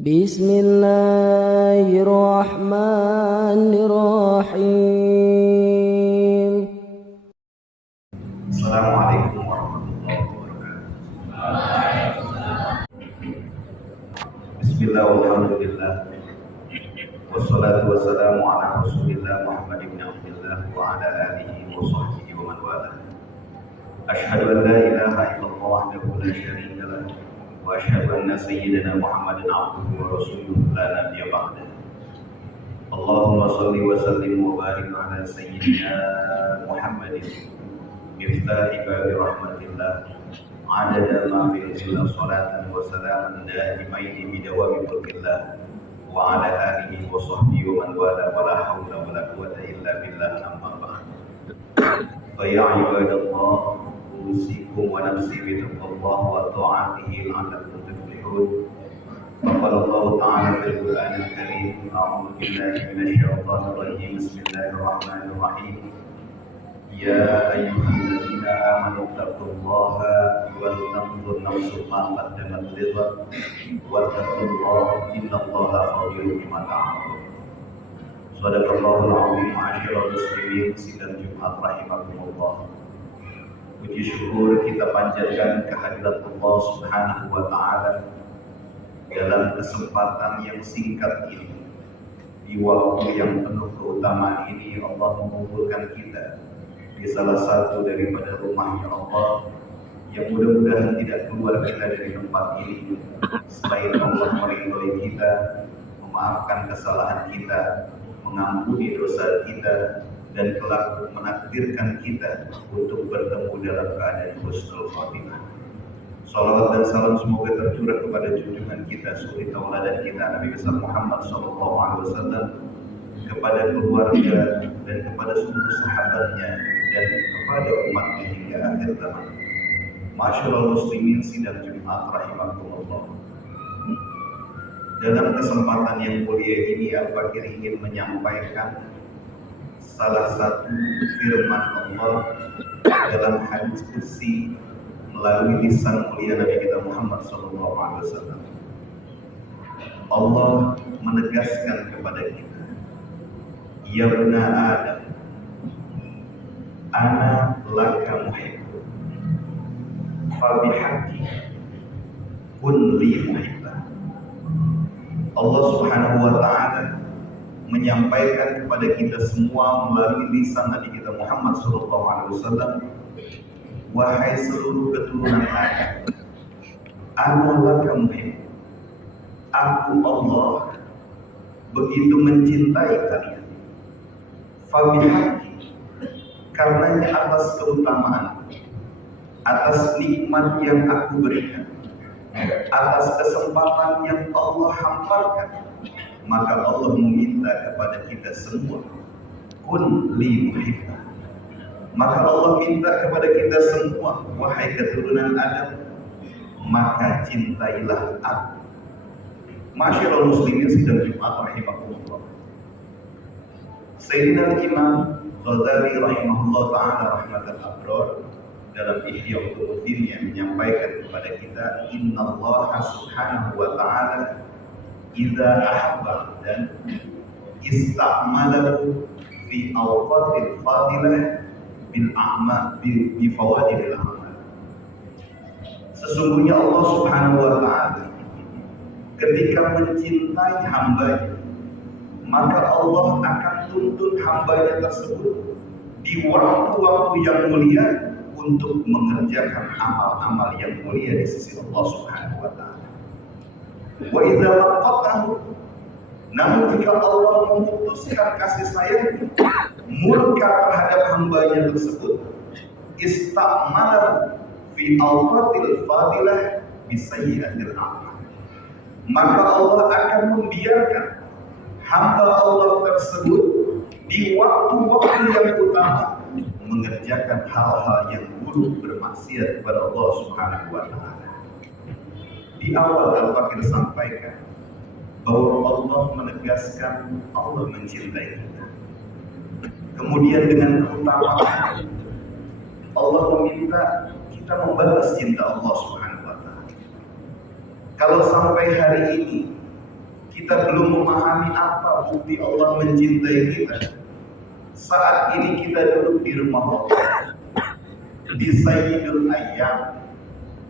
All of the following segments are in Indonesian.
Bismillahirrahmanirrahim. Assalamualaikum warahmatullahi wabarakatuh. Bismillah walhamdulillah wassalatu wassalamu ala rasulillah Muhammad ibn Abdillah wa ala alihi wa sahbihi wa man wala. Ashhadu an la ilaha illallah wahdahu la syarika lah wa ashhadu anna sayyidina Muhammadan abduhu wa rasuluhu la nabiyya ba'dah. Allahumma shalli wa sallim wa barik ala sayyidina Muhammadin miftah babi rahmatillah adada ma fi illallah salatan wa salaman daimaini bidawami mulkillah wa ala alihi wa sahbihi wa man wala wa la hawla wa la quwwata illa billah amma ba'd. Fa ya ibadallah usikum wa nafsi bi taqwallah wa ta'atihi la'allakum tuflihun. فقال الله تعالى في القرآن الكريم أعوذ بالله من الشيطان الرجيم بسم الله الرحمن الرحيم يا أيها الذين آمنوا اتقوا الله ولتنظر نفس ما قدمت لغد واتقوا الله إن الله خبير بما تعملون. صدق الله العظيم. Ma'asyiral muslimin sidang Jumat rahimakumullah. Puji syukur kita panjatkan kehadirat Allah Subhanahu wa taala dalam kesempatan yang singkat ini, di waktu yang penuh keutamaan ini. Allah mengumpulkan kita di salah satu daripada rumahnya Allah, yang mudah-mudahan tidak keluar kita dari tempat ini selain Allah meridhoi kita, memaafkan kesalahan kita, mengampuni dosa kita, dan kelak menakdirkan kita untuk bertemu dalam keadaan husnul khotimah. Salawat dan salam semoga tercurah kepada junjungan kita, suri tauladan kita, Nabi besar Muhammad SAW, kepada keluarga dan kepada seluruh sahabatnya dan kepada umatnya hingga akhir zaman. Ma'asyiral muslimin sidang Jumat rahimakumullah. Dalam kesempatan yang mulia ini, Al-Fakir ingin menyampaikan salah satu firman Allah dalam hadis qudsi melalui lisan mulia Nabi kita Muhammad SAW. Allah menegaskan kepada kita, ya bna Adam, ana laka muhibbun fabihaqqi kun li muhibban. Allah Subhanahu wa taala menyampaikan kepada kita semua melalui lisan Nabi kita Muhammad SAW, wahai seluruh keturunan Adam, ana laka muhibbun, aku Allah begitu mencintai kalian. Fabihaqqi, karenanya atas keutamaan, atas nikmat yang aku berikan, atas kesempatan yang Allah hamparkan, maka Allah meminta kepada kita semua, kun li muhibban. Maka Allah minta kepada kita semua, wahai keturunan Adam, maka cintailah aku. Ma'asyiral muslimin sidang Jumat rahimakumullah. Sayyidina Imam Ghazali rahimahullah ta'ala rahmatan abrar dalam Ihya Ulumuddin menyampaikan kepada kita, innallaha subhanahu wa ta'ala idza ahabba dan ista'malahu fi awqatil fadilah bil a'mal bi fawadil amal. Sesungguhnya Allah Subhanahu wa taala ketika mencintai hamba-Nya, maka Allah akan tuntun hamba-Nya tersebut di waktu-waktu yang mulia untuk mengerjakan amal-amal yang mulia di sisi Allah Subhanahu wa taala. Wa idza waqatahu, namun jika Allah memutuskan kasih sayang, murka terhadap hamba-Nya tersebut, ista'malahu fi awqatil fadilah bisayyi'atil a'mal, maka Allah akan membiarkan hamba Allah tersebut di waktu-waktu yang utama mengerjakan hal-hal yang buruk, bermaksiat kepada Allah Subhanahu wa taala. Di awal Al-Fakir sampaikan bahwa Allah menegaskan Allah mencintai kita. Kemudian dengan keutamaan Allah meminta kita membalas cinta Allah Subhanahu wa taala. Kalau sampai hari ini kita belum memahami apa bukti Allah mencintai kita. Saat ini kita duduk di rumah Allah, di Sayyidul Ayyam,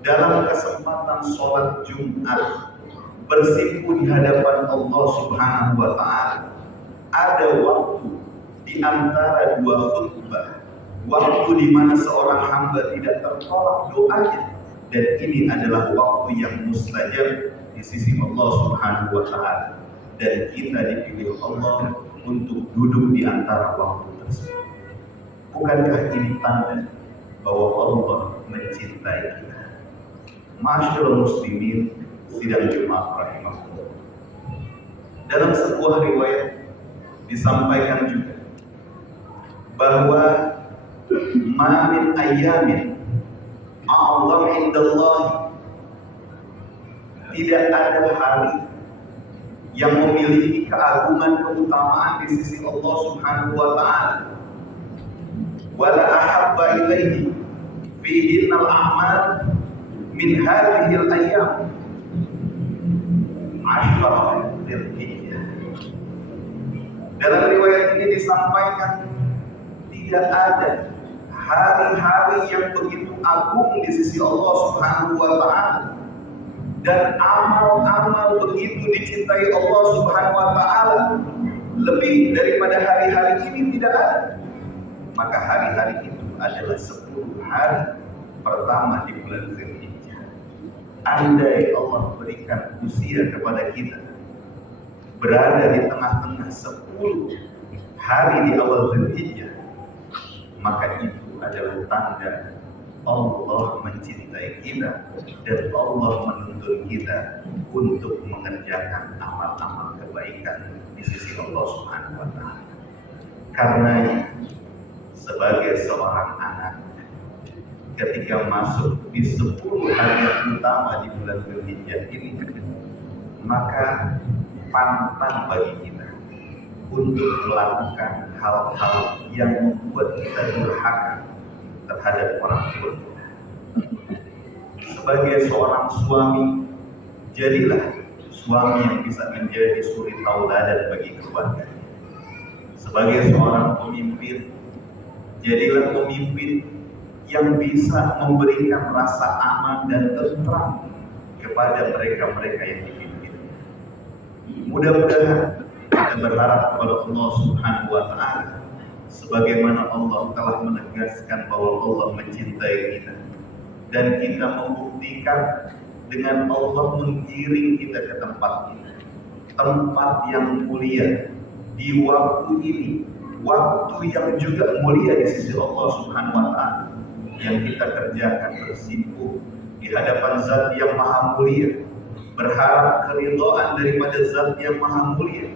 dalam kesempatan sholat Jumat, bersimpu di hadapan Allah Subhanahu wa Ta'ala. Ada waktu di antara dua khutbah, waktu di mana seorang hamba tidak tertolak doanya, dan ini adalah waktu yang mustajab di sisi Allah Subhanahu wa Ta'ala, dan kita dipilih Allah untuk duduk di antara waktu tersebut. Bukankah ini tanda bahwa Allah mencintai kita? Ma'asyiral muslimin sidang Jumat rahimahullah. Dalam sebuah riwayat disampaikan juga bahwa ma min ayyamin a'zam indallah, tidak ada hari yang memiliki keagungan keutamaan di sisi Allah Subhanahu wa Ta'ala, wala ahabba ilaihi fihi al-a'mal min hadhihi al-ayyam ashara dzulhijjah. Dalam riwayat ini disampaikan tidak ada hari-hari yang begitu agung di sisi Allah Subhanahu wa Ta'ala, dan amal-amal begitu dicintai Allah Subhanahu wa Ta'ala lebih daripada hari-hari ini tidak ada. Maka hari-hari itu adalah 10 hari pertama di bulan Dzulhijjah. Andai Allah berikan usia kepada kita berada di tengah-tengah 10 hari di awal Dzulhijjah, maka itu adalah tanda Allah mencintai kita dan Allah menuntun kita untuk mengerjakan amal-amal kebaikan di sisi Allah Subhanahu wa Ta'ala. Karena sebagai seorang anak, ketika masuk di 10 hari yang utama di bulan Dzulhijjah ini, maka pantang bagi kita untuk melakukan hal-hal yang membuat kita durhaka terhadap orang tua. Sebagai seorang suami, jadilah suami yang bisa menjadi suri tauladan bagi keluarga. Sebagai seorang pemimpin, jadilah pemimpin yang bisa memberikan rasa aman dan tentram kepada mereka-mereka yang dipimpin. Mudah-mudahan kita berharap kepada Allah Subhanahu wa Ta'ala, sebagaimana Allah telah menegaskan bahwa Allah mencintai kita, dan kita membuktikan dengan Allah menggiring kita ke tempat ini, tempat yang mulia di waktu ini, waktu yang juga mulia di sisi Allah Subhanahu wa Ta'ala, yang kita kerjakan bersimpuh di hadapan Zat yang Maha Mulia, berharap keridhaan daripada Zat yang Maha Mulia,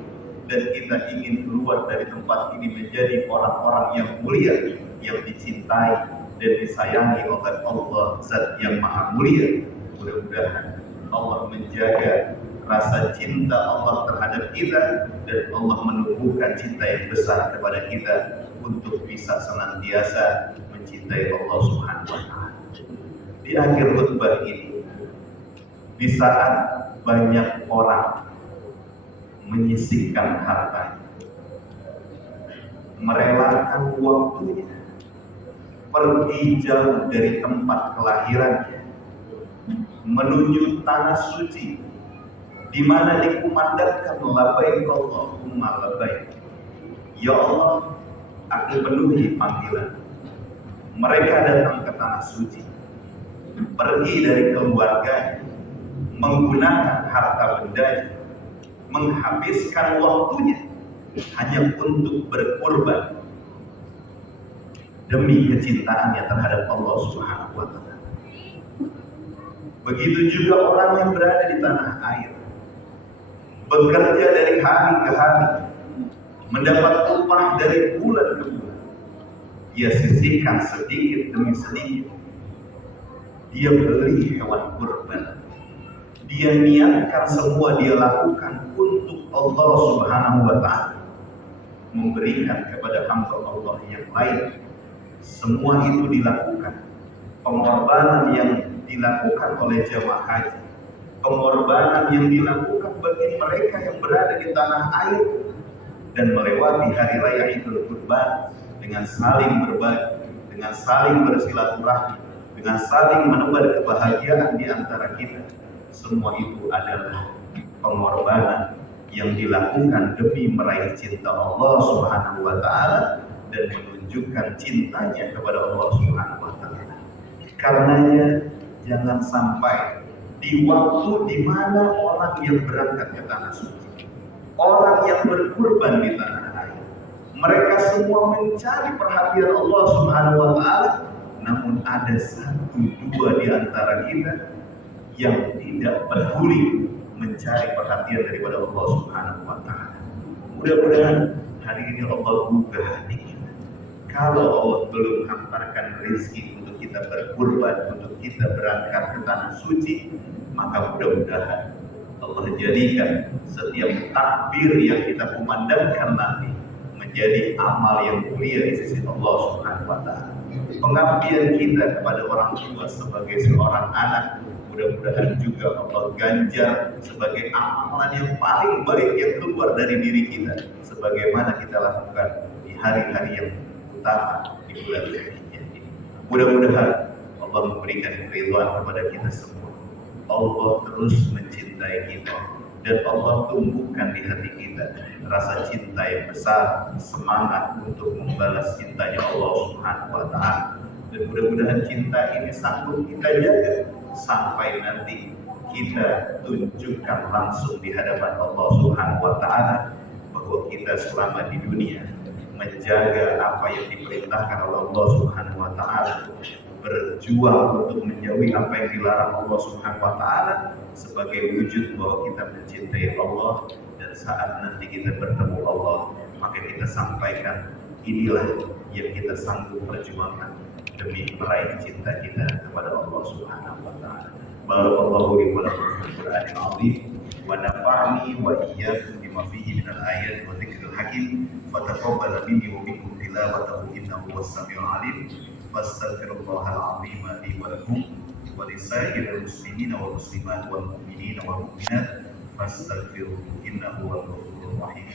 dan kita ingin keluar dari tempat ini menjadi orang-orang yang mulia, yang dicintai dan disayangi oleh Allah Zat yang Maha Mulia. Mudah-mudahan Allah menjaga rasa cinta Allah terhadap kita, dan Allah menumbuhkan cinta yang besar kepada kita untuk bisa senantiasa mencintai Allah Subhanahu wa Ta'ala. Di akhir khutbah ini, di saat banyak orang menyisihkan hartanya, merelakan waktunya, pergi jauh dari tempat kelahirannya, menuju tanah suci, di mana dikumandangkan labbaik Allahumma labbaik. Ya Allah, aku penuhi panggilan. Mereka datang ke tanah suci, pergi dari keluarganya, menggunakan harta bendanya, menghabiskan waktunya hanya untuk berkorban demi kecintaannya terhadap Allah Subhanahu wa Ta'ala. Begitu juga orang yang berada di tanah air, bekerja dari hari ke hari, mendapat upah dari bulan ke bulan. Dia sisihkan sedikit demi sedikit. Dia beli hewan kurban. Dia niatkan semua dia lakukan untuk Allah Subhanahu wa Ta'ala, memberikan kepada hamba Allah yang lain. Semua itu dilakukan. Pengorbanan yang dilakukan oleh jemaah haji, pengorbanan yang dilakukan bagi mereka yang berada di tanah air dan melewati hari raya Idul Kurban dengan saling berbagi, dengan saling bersilaturahmi, dengan saling menebar kebahagiaan di antara kita. Semua itu adalah pengorbanan yang dilakukan demi meraih cinta Allah Subhanahu wa taala dan menunjukkan cintanya kepada Allah Subhanahu wa taala. Karenanya jangan sampai di waktu di mana orang yang berangkat ke tanah suci, orang yang berkurban di tanah air, mereka semua mencari perhatian Allah Subhanahu wa taala, namun ada satu dua di antara kita yang tidak peduli mencari perhatian daripada Allah Subhanahu wa taala. Mudah-mudahan hari ini Allah buka hati kita. Kalau Allah belum hantarkan rezeki untuk kita berkurban, untuk kita berangkat ke tanah suci, maka mudah-mudahan Allah jadikan setiap takbir yang kita kumandangkan nanti menjadi amal yang mulia di sisi Allah Subhanahu wa taala. Pengabdian kita kepada orang tua sebagai seorang anak, mudah-mudahan juga Allah ganjar sebagai amalan yang paling baik yang keluar dari diri kita, sebagaimana kita lakukan di hari-hari yang utama di bulan Dzulhijjah ini. Mudah-mudahan Allah memberikan keridhaan kepada kita semua. Allah terus mencintai kita dan Allah tumbuhkan di hati kita rasa cinta yang besar, semangat untuk membalas cintanya Allah Subhanahu wa taala. Dan mudah-mudahan cinta ini sanggup kita jaga sampai nanti kita tunjukkan langsung di hadapan Allah Subhanahu wa taala bahwa kita selama di dunia menjaga apa yang diperintahkan oleh Allah Subhanahu wa taala, berjuang untuk menjauhi apa yang dilarang Allah Subhanahu wa taala sebagai wujud bahwa kita mencintai Allah, dan saat nanti kita bertemu Allah maka kita sampaikan inilah yang kita sanggup perjuangkan demi meraih cinta kita kepada Allah Subhanahu wa taala. Barakallahu li wa lakum fil Qur'anil 'azim wa nafa'ani wa iyyakum bima fihi minal ayati wa dzikril hakim. Fataqabbal minni wa minkum tilawatahu innahu was-sami'ul 'alim. Fastaghfirullahal 'azim li wa lakum wa lisairil muslimina wal muslimat wal mu'minina wal mu'minat fastaghfiruhu innahu huwal ghafurur rahim.